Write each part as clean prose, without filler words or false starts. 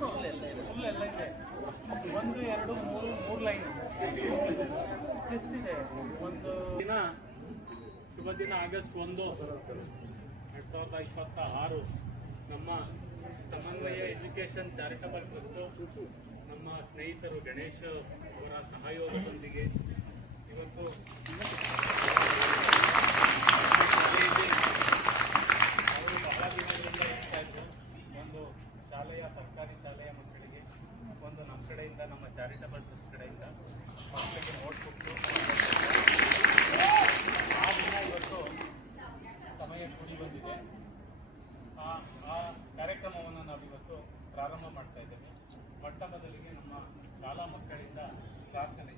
Full ಎಲ್ಲ ಇದೆ. 1, 2, 3 line ಎಷ್ಟಿದೆ? ಒಂದು ದಿನ ಶುಭ ದಿನ ಆಗಸ್ಟ್ 1, 2026 ನಮ್ಮ ಸಮನ್ವಯ ಎಜುಕೇಷನ್ ಚಾರಿಟಬಲ್ ಟ್ರಸ್ಟ್ ನಮ್ಮ ಸ್ನೇಹಿತರು ಗಣೇಶ್ ಅವರ ಸಹಯೋಗದೊಂದಿಗೆ ಇವತ್ತು ಅವರು ಬಹಳ ದಿನಗಳಿಂದ ಹೇಳ್ತಾ ಇದ್ರು, ಒಂದು ಶಾಲೆಯ ಸರ್ಕಾರಿ ಶಾಲೆಯ ಮಕ್ಕಳಿಗೆ ಒಂದು ನಮ್ಮ ಕಡೆಯಿಂದ, ನಮ್ಮ ಚಾರಿಟಬಲ್ ಟ್ರಸ್ಟ್ ಕಡೆಯಿಂದ ಮಕ್ಕಳಿಗೆ ನೋಟ್ಬುಕ್ಕು ಆ ದಿನ ಇವತ್ತು ಸಮಯ ಕೂಡಿ ಬಂದಿದೆ. ಆ ಕಾರ್ಯಕ್ರಮವನ್ನು ನಾವಿವತ್ತು ಪ್ರಾರಂಭ ಮಾಡ್ತಾ ಇದ್ದೇವೆ. ಮೊಟ್ಟ ಮೊದಲಿಗೆ ನಮ್ಮ ಶಾಲಾ ಮಕ್ಕಳಿಂದ ಪ್ರಾರ್ಥನೆ.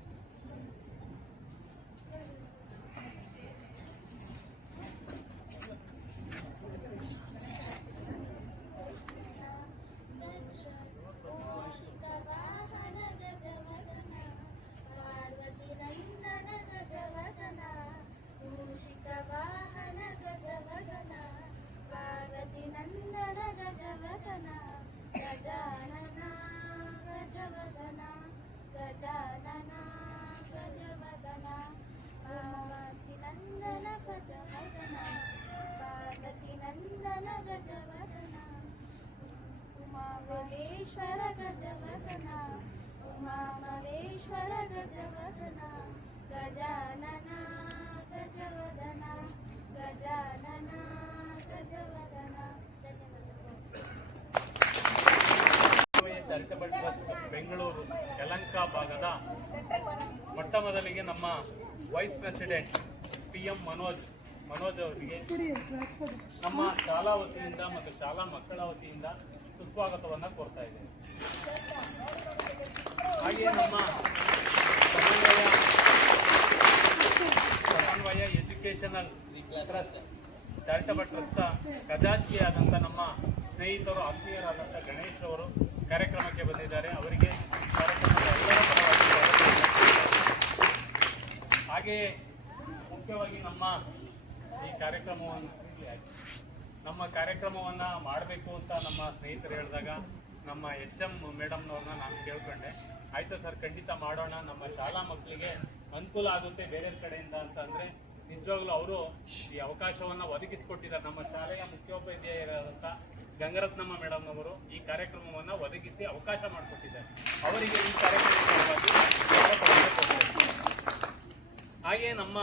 उमामहेश्वर गजवदन उमामहेश्वर गजवदन गजानन गजवदन गजानन गजवदन. ಚಾರಿಟಬಲ್ ಟ್ರಸ್ಟ್ ಬೆಂಗಳೂರು ಯಲಹಂಕ ಭಾಗದ ಮೊಟ್ಟ ಮೊದಲಿಗೆ ನಮ್ಮ ವೈಸ್ ಪ್ರೆಸಿಡೆಂಟ್ PM ಮನೋಜ್ ಅವರಿಗೆ ನಮ್ಮ ಶಾಲಾ ವತಿಯಿಂದ ಮತ್ತು ಶಾಲಾ ಮಕ್ಕಳ ವತಿಯಿಂದ ಸುಸ್ವಾಗತವನ್ನು ಕೋರ್ತಾ ಇದ್ದೇನೆ. ಹಾಗೆಯೇ ನಮ್ಮ ಸಮನ್ವಯ ಎಜುಕೇಷನಲ್ ಟ್ರಸ್ಟ್ ಚಾರಿಟಬಲ್ ಟ್ರಸ್ಟ್ ಖಜಾಂಚಿಯಾದಂಥ ನಮ್ಮ ಸ್ನೇಹಿತರು ಆತ್ಮೀಯರಾದಂಥ ಗಣೇಶ್ ಅವರು ಕಾರ್ಯಕ್ರಮಕ್ಕೆ ಬಂದಿದ್ದಾರೆ. ಅವರಿಗೆ ಕಾರ್ಯಕ್ರಮದ ಎಲ್ಲರ ಪರವಾಗಿ ಹಾಗೆಯೇ ಮುಖ್ಯವಾಗಿ ನಮ್ಮ ಈ ಕಾರ್ಯಕ್ರಮವನ್ನು ಮಾಡಬೇಕು ಅಂತ ನಮ್ಮ ಸ್ನೇಹಿತರು ಹೇಳಿದಾಗ ನಮ್ಮ HM ಮೇಡಮ್ನವ್ರನ್ನ ನಾನು ಕೇಳ್ಕೊಂಡೆ. ಆಯಿತು ಸರ್, ಖಂಡಿತ ಮಾಡೋಣ, ನಮ್ಮ ಶಾಲಾ ಮಕ್ಕಳಿಗೆ ಅನುಕೂಲ ಆಗುತ್ತೆ ಬೇರೆ ಕಡೆಯಿಂದ ಅಂತ ಅಂದರೆ ನಿಜವಾಗ್ಲೂ ಅವರು ಈ ಅವಕಾಶವನ್ನು ಒದಗಿಸಿಕೊಟ್ಟಿದ್ದಾರೆ. ನಮ್ಮ ಶಾಲೆಯ ಮುಖ್ಯೋಪಾಧ್ಯಾಯರಾದಂಥ ಗಂಗರತ್ನಮ್ಮ ಮೇಡಮ್ನವರು ಈ ಕಾರ್ಯಕ್ರಮವನ್ನು ಒದಗಿಸಿ ಅವಕಾಶ ಮಾಡಿಕೊಟ್ಟಿದ್ದಾರೆ. ಅವರಿಗೆ ಈ ಕಾರ್ಯಕ್ರಮವಾಗಿ ಹಾಗೆಯೇ ನಮ್ಮ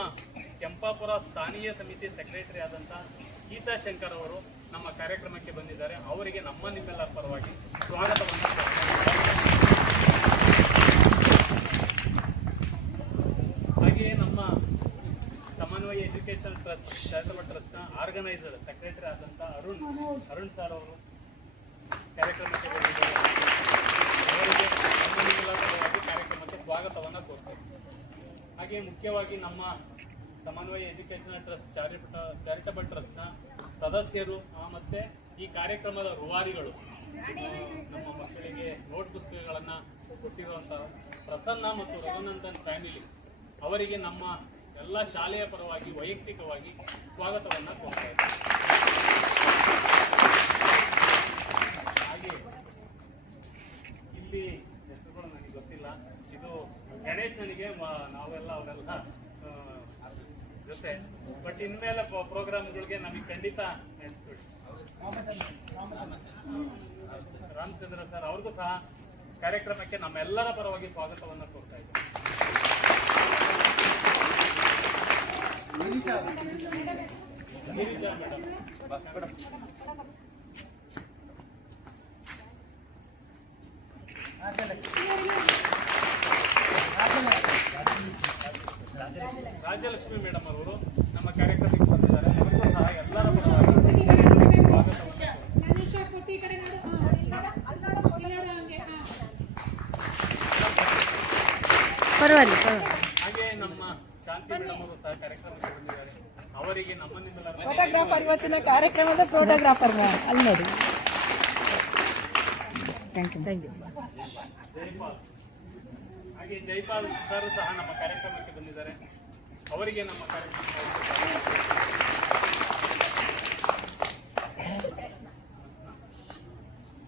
ಕೆಂಪಾಪುರ ಸ್ಥಾನೀಯ ಸಮಿತಿ ಸೆಕ್ರೆಟರಿ ಆದಂಥ ಗೀತಾ ಶಂಕರ್ ಅವರು ನಮ್ಮ ಕಾರ್ಯಕ್ರಮಕ್ಕೆ ಬಂದಿದ್ದಾರೆ. ಅವರಿಗೆ ನಿಮ್ಮೆಲ್ಲರ ಪರವಾಗಿ ಸ್ವಾಗತವನ್ನು ಹಾಗೆಯೇ ನಮ್ಮ ಸಮನ್ವಯ ಎಜುಕೇಷನ್ ಟ್ರಸ್ಟ್ ಚಾರಿಟಬಲ್ ಟ್ರಸ್ಟ್ನ ಆರ್ಗನೈಸರ್ ಸೆಕ್ರೆಟರಿ ಆದಂಥ ಅರುಣ್ ಸರ್ ಅವರು ಕಾರ್ಯಕ್ರಮಕ್ಕೆ ಬಂದಿದ್ದಾರೆ. ಅವರಿಗೆ ನಮ್ಮೆಲ್ಲರ ಪರವಾಗಿ ಕಾರ್ಯಕ್ರಮಕ್ಕೆ ಸ್ವಾಗತವನ್ನು ಕೋರ್ತೇವೆ. ಹಾಗೆಯೇ ಮುಖ್ಯವಾಗಿ ನಮ್ಮ ಸಮನ್ವಯ ಎಜುಕೇಷನಲ್ ಟ್ರಸ್ಟ್ ಚಾರಿಟಬಲ್ ಟ್ರಸ್ಟ್ನ ಸದಸ್ಯರು ಮತ್ತು ಈ ಕಾರ್ಯಕ್ರಮದ ರೂವಾರಿಗಳು, ನಮ್ಮ ಮಕ್ಕಳಿಗೆ ನೋಟ್ ಪುಸ್ತಕಗಳನ್ನು ಕೊಟ್ಟಿರುವಂಥ ಪ್ರಸನ್ನ ಮತ್ತು ರಘುನಂದನ್ ಫ್ಯಾಮಿಲಿ, ಅವರಿಗೆ ನಮ್ಮ ಎಲ್ಲ ಶಾಲೆಯ ಪರವಾಗಿ ವೈಯಕ್ತಿಕವಾಗಿ ಸ್ವಾಗತವನ್ನು ಕೋರ್ತಾ ಇದ್ದೇವೆ. ಹಾಗೆ ಇಲ್ಲಿ ಹೆಸರುಗಳು ನನಗೆ ಗೊತ್ತಿಲ್ಲ. ಇದು ಗಣೇಶ್ ನನಗೆ ನಾವೆಲ್ಲ ಅವರೆಲ್ಲ ಜೊತೆ, ಬಟ್ ಇನ್ಮೇಲೆ ಪ್ರೋಗ್ರಾಮ್ಗಳಿಗೆ ನಮಗೆ ಖಂಡಿತ ನೆನೆಸ್ಬಿಡಿ. ರಾಮಚಂದ್ರ ಸರ್ ಅವ್ರಿಗೂ ಸಹ ಕಾರ್ಯಕ್ರಮಕ್ಕೆ ನಮ್ಮೆಲ್ಲರ ಪರವಾಗಿ ಸ್ವಾಗತವನ್ನು ಕೋರ್ತಾ ಇದ್ದೇವೆ. ಗಿರಿಜಾ ಮೇಡಮ್ ರಾಜಲಕ್ಷ್ಮಿ ಮೇಡಮ್ ಅವರು ನಮ್ಮ ಕಾರ್ಯಕ್ರಮಕ್ಕೆ ಬಂದಿದ್ದಾರೆ. ಅವರಿಗೂ ಸಹ ಎಲ್ಲರ ಪರವಾಗಿ ಹಾಗೆ ನಮ್ಮ ಶಾಂತಿ ಮೇಡಮ್ ಅವರು ಸಹ ಕಾರ್ಯಕ್ರಮಕ್ಕೆ ಬಂದಿದ್ದಾರೆ. ಅವರಿಗೆ ನಿಮ್ಮೆಲ್ಲರ ಫೋಟೋಗ್ರಾಫರ್ ಇವತ್ತಿನ ಕಾರ್ಯಕ್ರಮದ ಫೋಟೋಗ್ರಾಫರ್ ಅಲ್ಲಿ ನೋಡಿ. Thank you. ಜೈಪಾಲ್, ಹಾಗೆ ಜೈಪಾಲ್ ಸರ್ ಸಹ ನಮ್ಮ ಕಾರ್ಯಕ್ರಮಕ್ಕೆ ಬಂದಿದ್ದಾರೆ. ಅವರಿಗೆ ನಮ್ಮ ಕಾರ್ಯಕ್ರಮ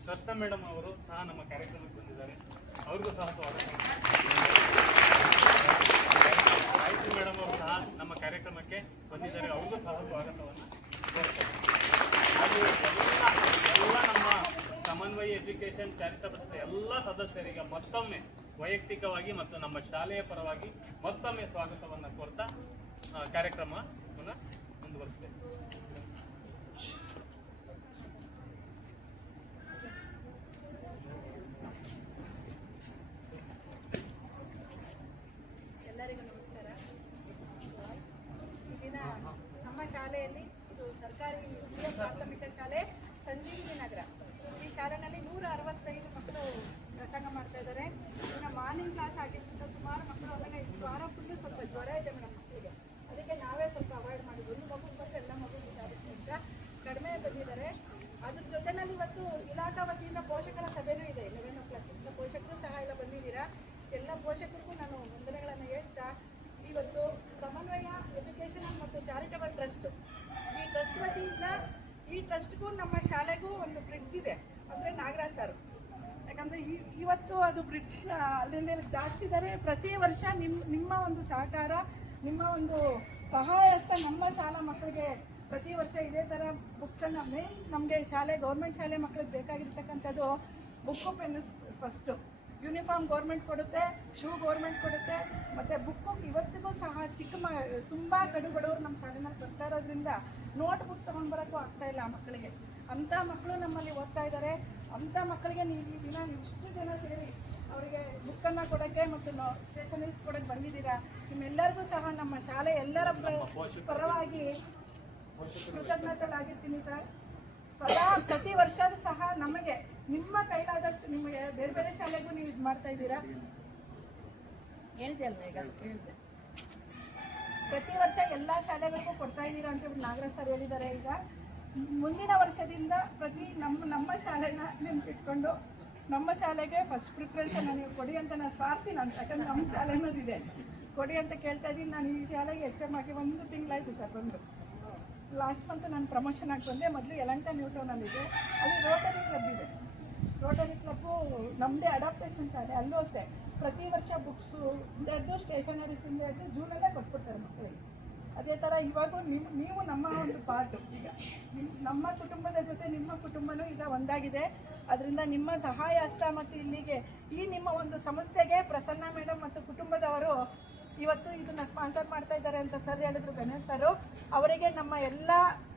ಸರ್ ರತ್ನ ಮೇಡಮ್ ಅವರು ಸಹ ನಮ್ಮ ಕಾರ್ಯಕ್ರಮಕ್ಕೆ ಬಂದಿದ್ದಾರೆ. ಅವ್ರಿಗೂ ಸಹ ಸ್ವಾಗತ. ಗಾಯತ್ರಿ ಮೇಡಮ್ ಅವರು ಸಹ ನಮ್ಮ ಕಾರ್ಯಕ್ರಮಕ್ಕೆ ಬಂದಿದ್ದಾರೆ. ಅವ್ರಿಗೂ ಸಹ ಸ್ವಾಗತವನ್ನು ಕೋರ್ತೇನೆ. ಹಾಗೂ ಎಲ್ಲ ನಮ್ಮ ಸಮನ್ವಯ ಎಜುಕೇಶನ್ ಚಾರಿಟಬಲ್ ಎಲ್ಲ ಸದಸ್ಯರಿಗೆ ಮತ್ತೊಮ್ಮೆ ವೈಯಕ್ತಿಕವಾಗಿ ಮತ್ತು ನಮ್ಮ ಶಾಲೆಯ ಪರವಾಗಿ ಮತ್ತೊಮ್ಮೆ ಸ್ವಾಗತವನ್ನು ಕೋರ್ತಾ ಕಾರ್ಯಕ್ರಮವನ್ನು ಮುಂದುವರಿಸ್ತೇವೆ. ಎಲ್ಲರಿಗೂ ನಮಸ್ಕಾರ. ಈ ದಿನ ನಮ್ಮ ಶಾಲೆಯಲ್ಲಿ ಇದು ಸರ್ಕಾರಿ ಹಿರಿಯ ಪ್ರಾಥಮಿಕ ಶಾಲೆ ಸಂಜೀವಿನಿ ನಗರ. ಈ ಶಾಲೆಯಲ್ಲಿ 165 ಮಕ್ಕಳು ವ್ಯಾಸಂಗ ಮಾಡ್ತಾ ಇದ್ದಾರೆ. ಇನ್ನು ಮಾರ್ನಿಂಗ್ ಕ್ಲಾಸ್ ಆಗಿದ್ದರಿಂದ ಸುಮಾರು ಮಕ್ಕಳು ಆಮೇಲೆ ವಾರ ಫುಲ್ಲು ಸ್ವಲ್ಪ ಜ್ವರ ಇದೆ ಮೇಡಮ್ ಮಕ್ಕಳಿಗೆ. ಅದಕ್ಕೆ ನಾವೇ ಸ್ವಲ್ಪ ಅವಾಯ್ಡ್ ಮಾಡಿದ್ವಿ. ಒಂದು ಮಗು ಬಂದು ಎಲ್ಲ ಮಗು ಇದಾಗುತ್ತೆ ಅಂತ ಕಡಿಮೆ ಬಂದಿದ್ದಾರೆ. ಅದ್ರ ಜೊತೆನಲ್ಲಿ ಇವತ್ತು ಇಲಾಖಾ ವತಿಯಿಂದ ಪೋಷಕರ ಸಭೆನೂ ಇದೆ 11 o'clock. ಪೋಷಕರು ಸಹ ಎಲ್ಲ ಬಂದಿದ್ದೀರಾ. ಎಲ್ಲ ಪೋಷಕರಿಗೂ ನಾನು ವಂದನೆಗಳನ್ನು ಹೇಳ್ತಾ, ಇವತ್ತು ಸಮನ್ವಯ ಎಜುಕೇಷನಲ್ ಮತ್ತು ಚಾರಿಟಬಲ್ ಟ್ರಸ್ಟ್, ಈ ಟ್ರಸ್ಟ್ ವತಿಯಿಂದ ಈ ಟ್ರಸ್ಟ್ಗೂ ನಮ್ಮ ಶಾಲೆಗೂ ಒಂದು ಬ್ರಿಡ್ಜ್ ಇದೆ, ಅಂದರೆ ನಾಗರಾಜ್ ಸರ್. ಯಾಕಂದರೆ ಇವತ್ತು ಅದು ಬ್ರಿಡ್ಜ್ ಅಲ್ಲಿಂದ ದಾಟಿಸಿದ್ದಾರೆ. ಪ್ರತಿ ವರ್ಷ ನಿಮ್ಮ ಒಂದು ಸಹಕಾರ, ನಿಮ್ಮ ಒಂದು ಸಹಾಯ ಹಸ್ತ ನಮ್ಮ ಶಾಲಾ ಮಕ್ಕಳಿಗೆ ಪ್ರತಿ ವರ್ಷ ಇದೇ ಥರ ಬುಕ್ಸನ್ನು, ಮೇನ್ ನಮಗೆ ಶಾಲೆ ಗೌರ್ಮೆಂಟ್ ಶಾಲೆ ಮಕ್ಕಳಿಗೆ ಬೇಕಾಗಿರ್ತಕ್ಕಂಥದ್ದು book pen first. Uniform government ಕೊಡುತ್ತೆ, ಶೂ ಗೌರ್ಮೆಂಟ್ ಕೊಡುತ್ತೆ, ಮತ್ತು ಬುಕ್ಕು ಇವತ್ತಿಗೂ ಸಹ ತುಂಬ ಕಡು ಬಡವರು ನಮ್ಮ ಶಾಲೆನಲ್ಲಿ ಬರ್ತಾ ಇರೋದ್ರಿಂದ ನೋಟ್ ಬುಕ್ ತೊಗೊಂಡು ಬರೋಕ್ಕೂ ಆಗ್ತಾಯಿಲ್ಲ ಆ ಮಕ್ಕಳಿಗೆ. ಅಂಥ ಮಕ್ಕಳು ನಮ್ಮಲ್ಲಿ ಓದ್ತಾ ಇದ್ದಾರೆ. ಅಂಥ ಮಕ್ಕಳಿಗೆ ನೀವು ಈ ದಿನ ಇಷ್ಟು ಜನ ಸೇರಿ ಅವರಿಗೆ ಬುಕ್ಕನ್ನು ಕೊಡೋಕ್ಕೆ ಮತ್ತು ಸ್ಟೇಷನರೀಸ್ ಕೊಡೋಕ್ಕೆ ಬಂದಿದ್ದೀರಾ. ನಿಮ್ಮೆಲ್ಲರಿಗೂ ಸಹ ನಮ್ಮ ಶಾಲೆ ಎಲ್ಲರ ಪರವಾಗಿ ಕೃತಜ್ಞತೆಗಳಾಗಿರ್ತೀನಿ ಸರ್. ಸದಾ ಪ್ರತಿ ವರ್ಷವೂ ಸಹ ನಮಗೆ ನಿಮ್ಮ ಕೈಲಾದಷ್ಟು ನಿಮಗೆ ಬೇರೆ ಬೇರೆ ಶಾಲೆಗೂ ನೀವು ಇದು ಮಾಡ್ತಾ ಇದ್ದೀರಾ. ಹೇಳ್ತಿ ಅಲ್ವಾ ಈಗ ಹೇಳ್ತೆ, ಪ್ರತಿ ವರ್ಷ ಎಲ್ಲ ಶಾಲೆಗಳಿಗೂ ಕೊಡ್ತಾ ಇದ್ದೀರಾ ಅಂತ ನಾಗರಾಜ್ ಸರ್ ಹೇಳಿದ್ದಾರೆ. ಈಗ ಮುಂದಿನ ವರ್ಷದಿಂದ ಪ್ರತಿ ನಮ್ಮ ಶಾಲೆನ ನೆನಪಿಟ್ಕೊಂಡು ನಮ್ಮ ಶಾಲೆಗೆ ಫಸ್ಟ್ ಪ್ರಿಫರೆನ್ಸನ್ನು ನೀವು ಕೊಡಿ ಅಂತ ನಾನು ಸ್ವಾರ್ಥಿ. ನಾನು ಯಾಕಂದರೆ ನಮ್ಮ ಶಾಲೆ ಅನ್ನೋದಿದೆ, ಕೊಡಿ ಅಂತ ಕೇಳ್ತಾ ಇದ್ದೀನಿ. ನಾನು ಈ ಶಾಲೆಗೆ HM ಆಗಿ 1 ತಿಂಗಳಾಯಿತು ಸರ್ ಬಂದು. ಲಾಸ್ಟ್ ಮಂತ್ ನಾನು ಪ್ರಮೋಷನ್ ಆಗಿ ಬಂದೆ. ಮೊದಲು ಯಲಂಕ ನ್ಯೂಟೌನಲ್ಲಿದೆ, ಅಲ್ಲಿ ರೋಟರಿ ಕ್ಲಬ್ ಇದೆ. ರೋಟರಿ ಕ್ಲಬ್ಬು ನಮ್ಮದೇ ಅಡಾಪ್ಟೇಷನ್ ಶಾಲೆ. ಅಲ್ಲೂ ಅಷ್ಟೇ ಪ್ರತಿ ವರ್ಷ ಬುಕ್ಸು ಇಂದದ್ದು ಸ್ಟೇಷನರೀಸಿಂದ ಹಿಡಿದು ಜೂನಲ್ಲೇ ಕೊಟ್ಬಿಡ್ತಾರೆ ಮಕ್ಕಳಿಗೆ. ಅದೇ ಥರ ಇವಾಗೂ ನೀವು ನಮ್ಮ ಒಂದು ಪಾರ್ಟು. ಈಗ ನಮ್ಮ ಕುಟುಂಬದ ಜೊತೆ ನಿಮ್ಮ ಕುಟುಂಬನೂ ಈಗ ಒಂದಾಗಿದೆ. ಅದರಿಂದ ನಿಮ್ಮ ಸಹಾಯ ಹಸ್ತ ಮತ್ತು ಇಲ್ಲಿಗೆ ಈ ನಿಮ್ಮ ಒಂದು ಸಂಸ್ಥೆಗೆ ಪ್ರಸನ್ನ ಮೇಡಮ್ ಮತ್ತು ಕುಟುಂಬದವರು ಇವತ್ತು ಇದನ್ನು ಸ್ಪಾನ್ಸರ್ ಮಾಡ್ತಾ ಇದ್ದಾರೆ ಅಂತ ಸರ್ ಹೇಳಿದ್ರು, ಗಣೇಶ್ ಸರು. ಅವರಿಗೆ ನಮ್ಮ ಎಲ್ಲ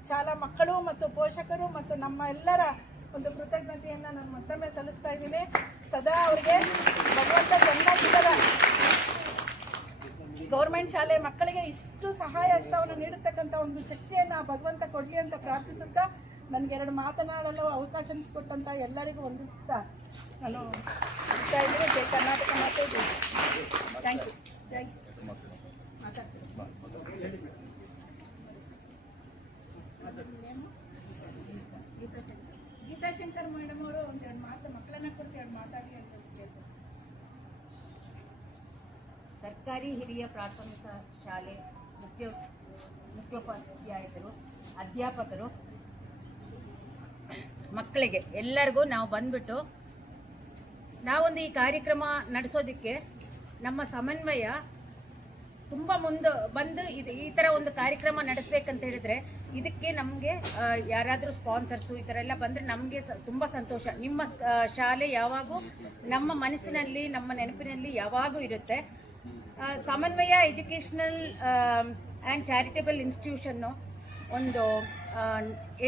ಶಾಲಾ ಮಕ್ಕಳು ಮತ್ತು ಪೋಷಕರು ಮತ್ತು ನಮ್ಮ ಎಲ್ಲರ ಒಂದು ಕೃತಜ್ಞತೆಯನ್ನು ನಾನು ಮತ್ತೊಮ್ಮೆ ಸಲ್ಲಿಸ್ತಾ ಇದ್ದೀನಿ. ಸದಾ ಅವರಿಗೆ ಭಗವಂತ ಚೆನ್ನಾಗಿದ್ದಾರೆ. ಗೌರ್ಮೆಂಟ್ ಶಾಲೆ ಮಕ್ಕಳಿಗೆ ಇಷ್ಟು ಸಹಾಯ ಹಸ್ತವನ್ನು ನೀಡತಕ್ಕಂಥ ಒಂದು ಶಕ್ತಿಯನ್ನು ಭಗವಂತ ಕೊಡಲಿ ಅಂತ ಪ್ರಾರ್ಥಿಸುತ್ತಾ, ನನಗೆ 2 ಮಾತನಾಡಲು ಅವಕಾಶ ಕೊಟ್ಟಂಥ ಎಲ್ಲರಿಗೂ ವಂದಿಸುತ್ತಾ ನಾನು ಇರ್ತಾ ಇದ್ದೀನಿ. ಜೈ ಕರ್ನಾಟಕ ಮಾತೆ. Thank you. ಗೀತಾಶಂಕರ್ ಮೇಡಮ್ ಅವರು ಒಂದು 2 ಮಾತು ಮಕ್ಕಳನ್ನ ಕೊಟ್ಟು 2 ಮಾತಾಡಲಿ ಅಂತ ಕೇಳ್ತಾರೆ. ಸರ್ಕಾರಿ ಹಿರಿಯ ಪ್ರಾಥಮಿಕ ಶಾಲೆ ಮುಖ್ಯೋಪಾಧ್ಯಾಯರು, ಅಧ್ಯಾಪಕರು, ಮಕ್ಕಳಿಗೆ ಎಲ್ಲರಿಗೂ ನಾವು ಬಂದ್ಬಿಟ್ಟು ನಾವೊಂದು ಈ ಕಾರ್ಯಕ್ರಮ ನಡೆಸೋದಕ್ಕೆ ನಮ್ಮ ಸಮನ್ವಯ ತುಂಬ ಮುಂದೆ ಬಂದು ಈ ಥರ ಒಂದು ಕಾರ್ಯಕ್ರಮ ನಡೆಸಬೇಕಂತ ಹೇಳಿದ್ರೆ ಇದಕ್ಕೆ ನಮಗೆ ಯಾರಾದರೂ ಸ್ಪಾನ್ಸರ್ಸು ಈ ಥರ ಎಲ್ಲ ಬಂದರೆ ನಮಗೆ ತುಂಬ ಸಂತೋಷ. ನಿಮ್ಮ ಶಾಲೆ ಯಾವಾಗೂ ನಮ್ಮ ಮನಸ್ಸಿನಲ್ಲಿ, ನಮ್ಮ ನೆನಪಿನಲ್ಲಿ ಯಾವಾಗೂ ಇರುತ್ತೆ. ಸಮನ್ವಯ ಎಜುಕೇಷನಲ್ ಆ್ಯಂಡ್ ಚಾರಿಟಬಲ್ ಇನ್ಸ್ಟಿಟ್ಯೂಷನ್ನು ಒಂದು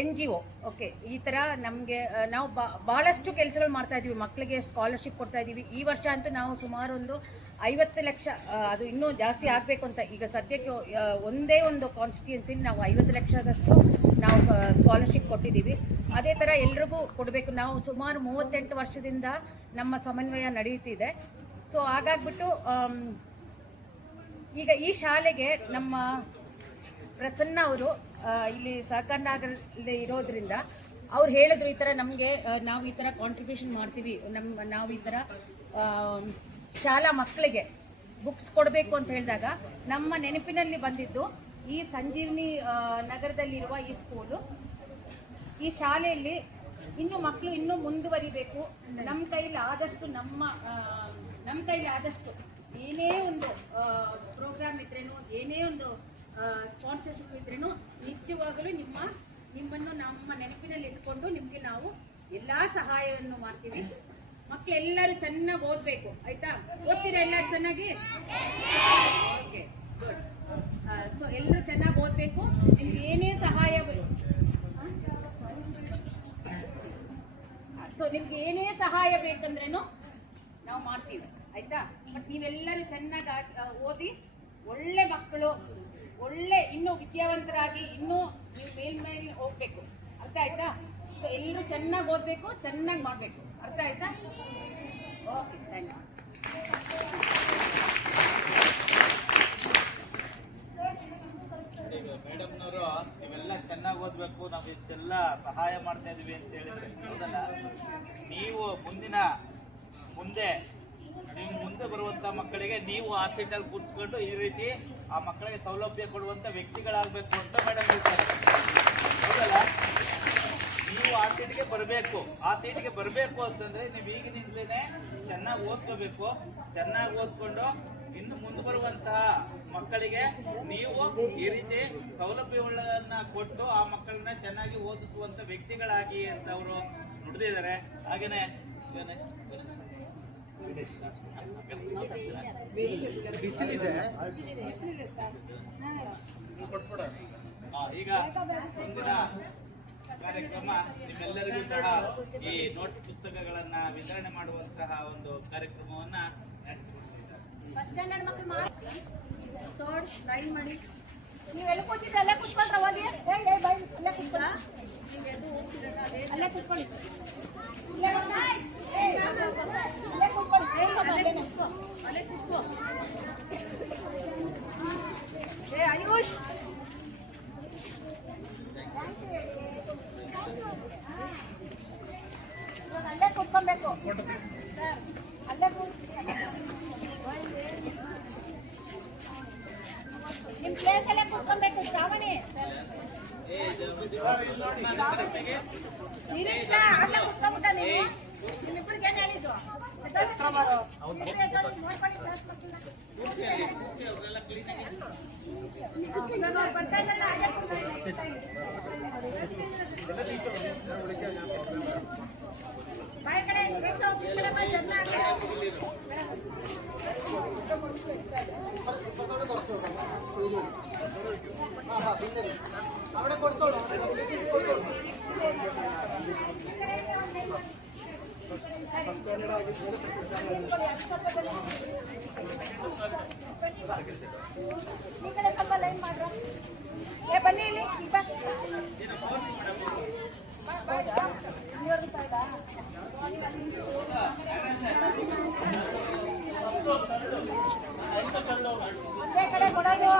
NGO. ಓಕೆ, ಈ ಥರ ನಮಗೆ ನಾವು ಭಾಳಷ್ಟು ಕೆಲಸಗಳು ಮಾಡ್ತಾ ಇದ್ದೀವಿ. ಮಕ್ಕಳಿಗೆ ಸ್ಕಾಲರ್ಶಿಪ್ ಕೊಡ್ತಾ ಇದ್ದೀವಿ. ಈ ವರ್ಷ ಅಂತೂ ನಾವು ಸುಮಾರು ಒಂದು 50 ಲಕ್ಷ, ಅದು ಇನ್ನೂ ಜಾಸ್ತಿ ಆಗಬೇಕು ಅಂತ ಈಗ ಸದ್ಯಕ್ಕೆ ಒಂದೇ ಒಂದು ಕಾನ್ಸ್ಟಿಟ್ಯೂನ್ಸಿಲಿ ನಾವು 50 ಲಕ್ಷದಷ್ಟು ನಾವು ಸ್ಕಾಲರ್ಶಿಪ್ ಕೊಟ್ಟಿದ್ದೀವಿ. ಅದೇ ಥರ ಎಲ್ರಿಗೂ ಕೊಡಬೇಕು. ನಾವು ಸುಮಾರು 38 ವರ್ಷದಿಂದ ನಮ್ಮ ಸಮನ್ವಯ ನಡೆಯುತ್ತಿದೆ. ಸೊ ಹಾಗಾಗ್ಬಿಟ್ಟು ಈಗ ಈ ಶಾಲೆಗೆ ನಮ್ಮ ಪ್ರಸನ್ನ ಅವರು ಇಲ್ಲಿ ಸಹಕಾರ ನಗರದಲ್ಲಿ ಇರೋದ್ರಿಂದ ಅವ್ರು ಹೇಳಿದ್ರು, ಈ ಥರ ನಮಗೆ ನಾವು ಈ ಥರ ಕಾಂಟ್ರಿಬ್ಯೂಷನ್ ಮಾಡ್ತೀವಿ, ನಾವು ಈ ಥರ ಶಾಲಾ ಮಕ್ಕಳಿಗೆ ಬುಕ್ಸ್ ಕೊಡಬೇಕು ಅಂತ ಹೇಳಿದಾಗ ನಮ್ಮ ನೆನಪಿನಲ್ಲಿ ಬಂದಿದ್ದು ಈ ಸಂಜೀವಿನಿ ನಗರದಲ್ಲಿರುವ ಈ ಸ್ಕೂಲು. ಈ ಶಾಲೆಯಲ್ಲಿ ಇನ್ನು ಮಕ್ಕಳು ಇನ್ನೂ ಮುಂದುವರಿಬೇಕು. ನಮ್ಮ ಕೈಲಿ ಆದಷ್ಟು ನಮ್ಮ ಕೈಲಿ ಆದಷ್ಟು ಏನೇ ಒಂದು ಪ್ರೋಗ್ರಾಮ್ ಇದ್ರೇನು, ಏನೇ ಒಂದು ಸ್ಪಾನ್ಸರ್ಶಿಪ್ ಇದ್ರೇನು ನಿಜವಾಗಲೂ ನಿಮ್ಮನ್ನು ನಮ್ಮ ನೆನಪಿನಲ್ಲಿ ಇಟ್ಕೊಂಡು ನಿಮಗೆ ನಾವು ಎಲ್ಲಾ ಸಹಾಯವನ್ನು ಮಾಡ್ತೀವಿ. ಮಕ್ಕಳೆಲ್ಲರೂ ಚೆನ್ನಾಗಿ ಓದಬೇಕು, ಆಯ್ತಾ? ಓದ್ತೀರಾ ಎಲ್ಲರೂ ಚೆನ್ನಾಗಿ? Okay, good. ಸೊ ಎಲ್ಲರೂ ಚೆನ್ನಾಗಿ ಓದಬೇಕು. ನಿಮ್ಗೆ ಏನೇ ಸಹಾಯ ನಿಮ್ಗೆ ಏನೇ ಸಹಾಯ ಬೇಕಂದ್ರೇನು ನಾವು ಮಾಡ್ತೀವಿ, ಆಯ್ತಾ? ಬಟ್ ನೀವೆಲ್ಲರೂ ಚೆನ್ನಾಗಿ ಓದಿ ಒಳ್ಳೆ ಮಕ್ಕಳು, ಒಳ್ಳೆ ಇನ್ನೂ ವಿದ್ಯಾವಂತರಾಗಿ ಇನ್ನೂ ನೀವು ಮೇಲ್ಮೇಲೆ ಹೋಗ್ಬೇಕು, ಅರ್ಥ ಆಯ್ತಾ? ಸೊ ಎಲ್ಲರೂ ಚೆನ್ನಾಗಿ ಓದಬೇಕು, ಚೆನ್ನಾಗಿ ಮಾಡಬೇಕು, ಅರ್ಥ ಆಯ್ತಾ? Okay, thank you. ಮೇಡಮ್ನವರು ನೀವೆಲ್ಲ ಚೆನ್ನಾಗಿ ಓದಬೇಕು, ನಾವು ಇಷ್ಟೆಲ್ಲ ಸಹಾಯ ಮಾಡ್ತಾ ಇದೀವಿ ಅಂತ ಹೇಳಿದ್ರೆ ಹೌದಲ್ಲ? ನೀವು ಮುಂದೆ ಬರುವಂತ ಮಕ್ಕಳಿಗೆ ನೀವು ಆ ಸೀಟಲ್ಲಿ ಕೂತ್ಕೊಂಡು ಈ ರೀತಿ ಆ ಮಕ್ಕಳಿಗೆ ಸೌಲಭ್ಯ ಕೊಡುವಂತ ವ್ಯಕ್ತಿಗಳಾಗಬೇಕು ಅಂತ ಮೇಡಮ್ ಹೇಳ್ತಾರೆ, ಹೌದಲ್ಲ? ನೀವು ಆ ಸೀಟ್ಗೆ ಬರಬೇಕು ಅಂತಂದ್ರೆ ನೀವು ಈಗಿನಿಂದಲೇ ಚೆನ್ನಾಗಿ ಓದ್ಕೋಬೇಕು. ಚೆನ್ನಾಗಿ ಓದ್ಕೊಂಡು ಇನ್ನು ಮುಂದೆ ಬರುವಂತಹ ಮಕ್ಕಳಿಗೆ ನೀವು ಈ ರೀತಿ ಸೌಲಭ್ಯಗಳನ್ನ ಕೊಟ್ಟು ಆ ಮಕ್ಕಳನ್ನ ಚೆನ್ನಾಗಿ ಓದಿಸುವಂತ ವ್ಯಕ್ತಿಗಳಾಗಿ ಅಂತ ಅವರು ನುಡಿದಿದ್ದಾರೆ. ಹಾಗೇನೆ ಈಗ ಮುಂದಿನ ಕಾರ್ಯಕ್ರಮ ನಿಮ್ಮೆಲ್ಲರಿಗೂ ಸಹ ಈ ನೋಟ್ ಪುಸ್ತಕಗಳನ್ನ ವಿತರಣೆ ಮಾಡುವಂತಹ ಒಂದು ಕಾರ್ಯಕ್ರಮವನ್ನ ನಡೆಸಿಕೊಡ್ತಿದ್ದಾರೆ. ಫಸ್ಟ್ ಸ್ಟ್ಯಾಂಡರ್ಡ್ ಮಕ್ಕಳು ಥರ್ಡ್ ಲೈನ್ ಮಾಡಿ. ನೀವೆಲ್ಲ ಕೂತಿದ್ರೆ ಅಲ್ಲೇ ಕೂತ್ಕೊಂಡ್ರೆ ಹೋಗಿ ಅಲ್ಲೇ ಕೂತ್ಕೊಳ್ಳ. ನೀವು ಎದ್ದು ಹೋಗ್ತಿರಲ್ಲ ಅಲ್ಲೇ ಕೂತ್ಕೊಳ್ಳಿ. ಅಲ್ಲೇ ಕೂತ್ಕೋ. ಆಯುಷ್ ಅಲ್ಲೇ ಕೂತ್ಕೊಬೇಕು ಸರ್, ಅಲ್ಲೇ ನಿಮ್ ಪ್ಲೇಸ್ ಅಲ್ಲೇ ಕೂತ್ಕೊಬೇಕು. ಶ್ರಾವಣಿ ನಿರೀಕ್ಷಾ ಅಲ್ಲೇ ಕೂತ್ಕೊಂಡ್ಬಿಟ್ಟ. ನೀವು ನಿಮ್ಮಿಬ್ಬರಿಗೆ ಏನ್ ಹೇಳಿದ್ದು? ಬರ್ತಾ ಇದ್ದಲ್ಲ ಅಲ್ಲೇ ಬಾಯ್ ಕಡೆ ನಿರೀಕ್ಷಾ ಕಡೆ ಬಾಯ್ ಜನ അവിടെ കൊടുത്തോളൂ. ಈ ಕಡೆ ಸ್ವಲ್ಪ ಲೈನ್ ಮಾಡ್ರ. ಬನ್ನಿ ಇಲ್ಲಿ ಒಂದೇ ಕಡೆ ಕೊಡೋದು.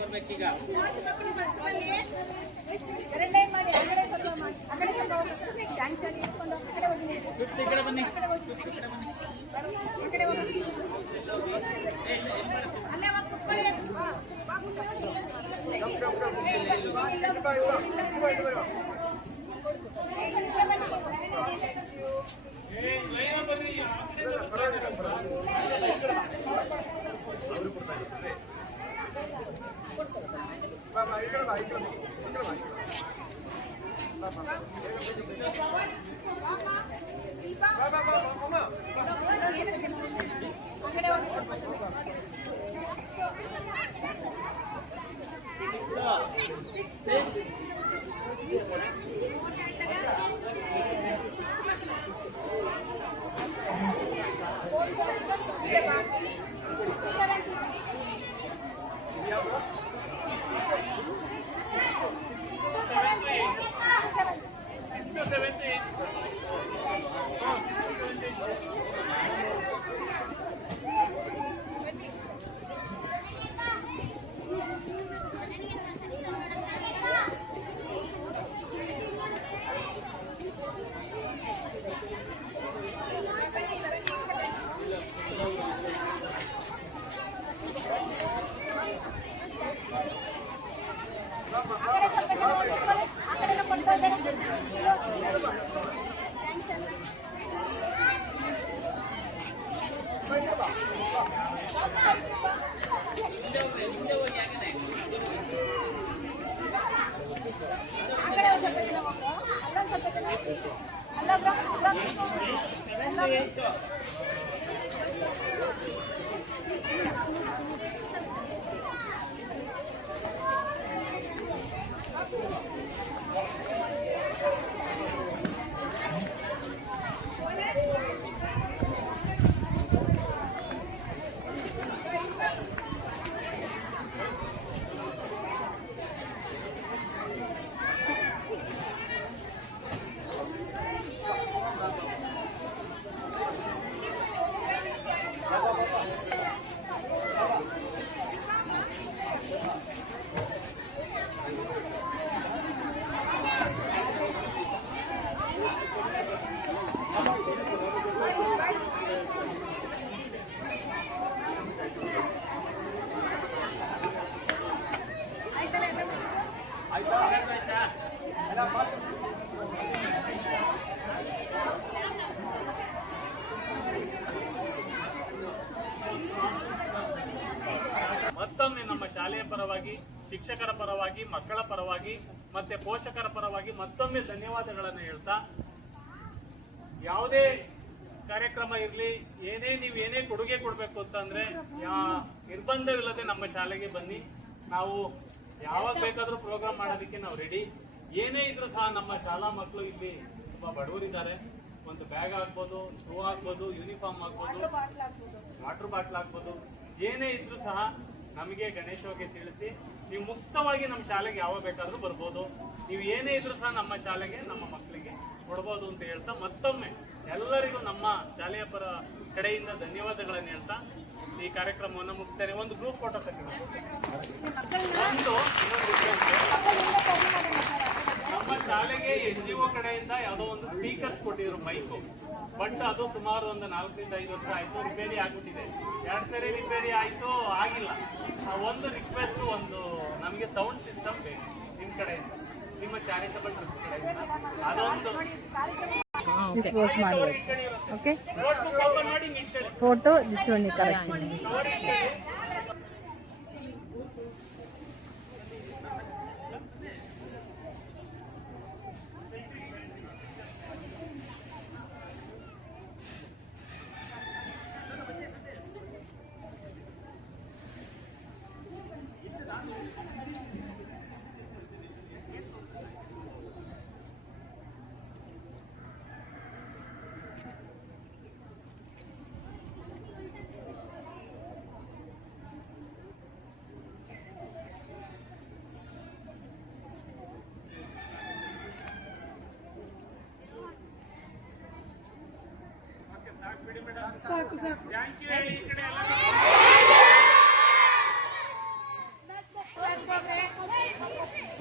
ಬರ್ಬೇಕೀಗ ಎರಡನೇ ಮಾಡಿ ಆ ಕಡೆ ಸ್ವಲ್ಪ ಮಾಡಿ. ಆ ಕಡೆ ಸ್ವಲ್ಪ ಟ್ಯಾಂಕ್ಸ್ ಅಲ್ಲಿ ಇಟ್ಕೊಂಡು ಆ ಕಡೆ ಹೋಗಿ. ಈ ಕಡೆ ಬನ್ನಿ. ಈ ಕಡೆ ಹೋಗಿ. ಅಲ್ಲೇ ಹೋಗಿ ಕುತ್ಕೊಳ್ಳಿ. ಮತ್ತೊಮ್ಮೆ ನಮ್ಮ ಶಾಲೆಯ ಪರವಾಗಿ, ಶಿಕ್ಷಕರ ಪರವಾಗಿ, ಮಕ್ಕಳ ಪರವಾಗಿ ಮತ್ತೆ ಪೋಷಕರ ಪರವಾಗಿ ಮತ್ತೊಮ್ಮೆ ಧನ್ಯವಾದಗಳನ್ನು ಹೇಳ್ತಾ, ಯಾವುದೇ ಕಾರ್ಯಕ್ರಮ ಇರಲಿ, ನೀವೇನೇ ಕೊಡುಗೆ ಕೊಡಬೇಕು ಅಂತಂದ್ರೆ ನಿರ್ಬಂಧವಿಲ್ಲದೆ ನಮ್ಮ ಶಾಲೆಗೆ ಬನ್ನಿ. ನಾವು ಯಾವಾಗ ಬೇಕಾದ್ರೂ ಪ್ರೋಗ್ರಾಮ್ ಮಾಡೋದಕ್ಕೆ ನಾವು ರೆಡಿ. ಏನೇ ಇದ್ರೂ ಸಹ ನಮ್ಮ ಶಾಲಾ ಮಕ್ಕಳು ಇಲ್ಲಿ ತುಂಬಾ ಬಡವರಿದ್ದಾರೆ. ಒಂದು ಬ್ಯಾಗ್ ಆಗ್ಬೋದು, ಶೂ ಆಗ್ಬೋದು, ಯೂನಿಫಾರ್ಮ್ ಆಗ್ಬೋದು, ವಾಟರ್ ಬಾಟ್ಲ್ ಆಗ್ಬೋದು, ಏನೇ ಇದ್ರೂ ಸಹ ನಮಗೆ ಗಣೇಶವಾಗಿ ತಿಳಿಸಿ ನೀವು ಮುಕ್ತವಾಗಿ ನಮ್ಮ ಶಾಲೆಗೆ ಯಾವಾಗ ಬೇಕಾದ್ರೂ ಬರ್ಬೋದು. ನೀವು ಏನೇ ಇದ್ರೂ ಸಹ ನಮ್ಮ ಶಾಲೆಗೆ, ನಮ್ಮ ಮಕ್ಕಳಿಗೆ ಕೊಡ್ಬೋದು ಅಂತ ಹೇಳ್ತಾ ಮತ್ತೊಮ್ಮೆ ಎಲ್ಲರಿಗೂ ನಮ್ಮ ಶಾಲೆಯ ಕಡೆಯಿಂದ ಧನ್ಯವಾದಗಳನ್ನು ಹೇಳ್ತಾ ಈ ಕಾರ್ಯಕ್ರಮವನ್ನು ಮುಗಿಸ್ತೇನೆ. ಒಂದು ಗ್ರೂಪ್ ಫೋಟೋ ತೆಗೆದು ಇನ್ನೊಂದು ನಮ್ಮ ಶಾಲೆಗೆ NGO ಕಡೆಯಿಂದ ಯಾವುದೋ ಒಂದು ಸ್ಪೀಕರ್ಸ್ ಕೊಟ್ಟಿದ್ರು, ಮೈಕು. ಬಟ್ ಅದು ಸುಮಾರು ಒಂದು 4 ರಿಂದ 5 ವರ್ಷ ಆಯ್ತು, ರಿಪೇರಿ ಆಗ್ಬಿಟ್ಟಿದೆ. 2 ಸರಿ ರಿಪೇರಿ ಆಯ್ತು, ಆಗಿಲ್ಲ. ಒಂದು ರಿಕ್ವೆಸ್ಟ್, ಒಂದು ನಮಗೆ ಸೌಂಡ್ ಸಿಸ್ಟಮ್ ಬೇಕು ನಿಮ್ಮ ಕಡೆಯಿಂದ, ನಿಮ್ಮ ಚಾರಿಟಬಲ್ ಟ್ರಸ್ಟ್ ಕಡೆಯಿಂದ. ಅದೊಂದು dispose ಮಾಡಿ. Okay, ಮಾಡಿ ನಿಂತೇಳಿ photo this one is correct. ನೋಡಿ. ಸಾಕು ಸಾಕು. Thank you. ಈ ಕಡೆ ಎಲ್ಲ